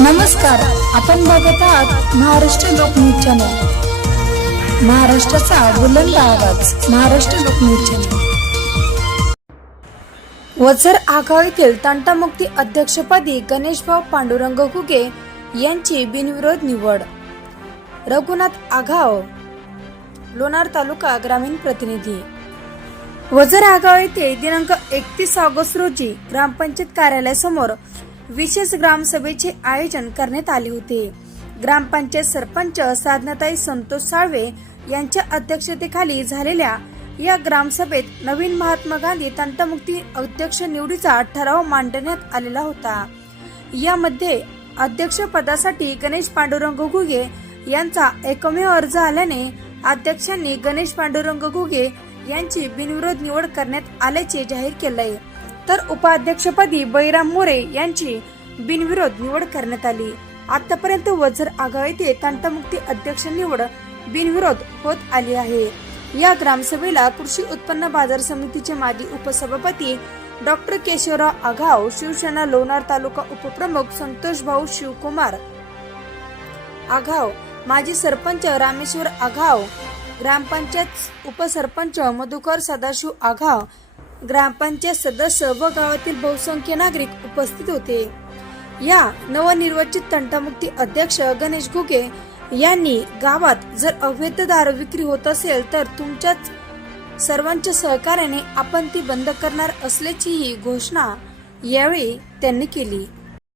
नमस्कार आपण बघत आहात महाराष्ट्र लोकन्यूज चॅनल. महाराष्ट्राचा बुलंद आवाज महाराष्ट्र लोकन्यूज चॅनल. वझर आघाडीतील तंटामुक्ती अध्यक्षपदी गणेशभाऊ पांडुरंग घुगे यांची बिनविरोध निवड. रघुनाथ आघाव लोणार तालुका ग्रामीण प्रतिनिधी. वझर आगाव येथे दिनांक एकतीस ऑगस्ट रोजी ग्रामपंचायत कार्यालयासमोर विशेष ग्रामसभेचे आयोजन करण्यात आले होते. ग्रामपंचायत सरपंच साधनाताई संतोष साळवे यांच्या अध्यक्षतेखाली झालेल्या या ग्रामसभेत नवीन महात्मा गांधी तंटमुक्ती अध्यक्ष निवडीचा ठराव मांडण्यात आलेला होता. यामध्ये अध्यक्षपदासाठी गणेश पांडुरंग घुगे यांचा एकमेव अर्ज आल्याने अध्यक्षांनी गणेश पांडुरंग घुगे यांची बिनविरोध निवड करण्यात आल्याचे जाहीर केलंय. तर उपाध्यक्षपदी बैराम मोरे यांची बिनविरोध निवड करण्यात आली. आतापर्यंत वझर आघाडीतील येथे तंटमुक्ती अध्यक्ष निवड बिनविरोध होत आली आहे. या ग्रामसभेला कृषी उत्पन्न बाजार समितीचे माजी उपसभापती डॉक्टर केशवराव आघाव शिवसेना लोणार तालुका उपप्रमुख संतोष भाऊ शिवकुमार आघाव माजी सरपंच रामेश्वर आघाव ग्रामपंचायत उपसरपंच मधुकर सदाशिव आघाव ग्रामपंचायत सदस्य व गावातील बहुसंख्य नागरिक उपस्थित होते. या नवनिर्वाचित तंटामुक्ती अध्यक्ष गणेश घुगे यांनी गावात जर अवैध दारू विक्री होत असेल तर तुमच्याच सर्वांच्या सहकार्याने आपण ती बंद करणार असल्याचीही घोषणा यावेळी त्यांनी केली.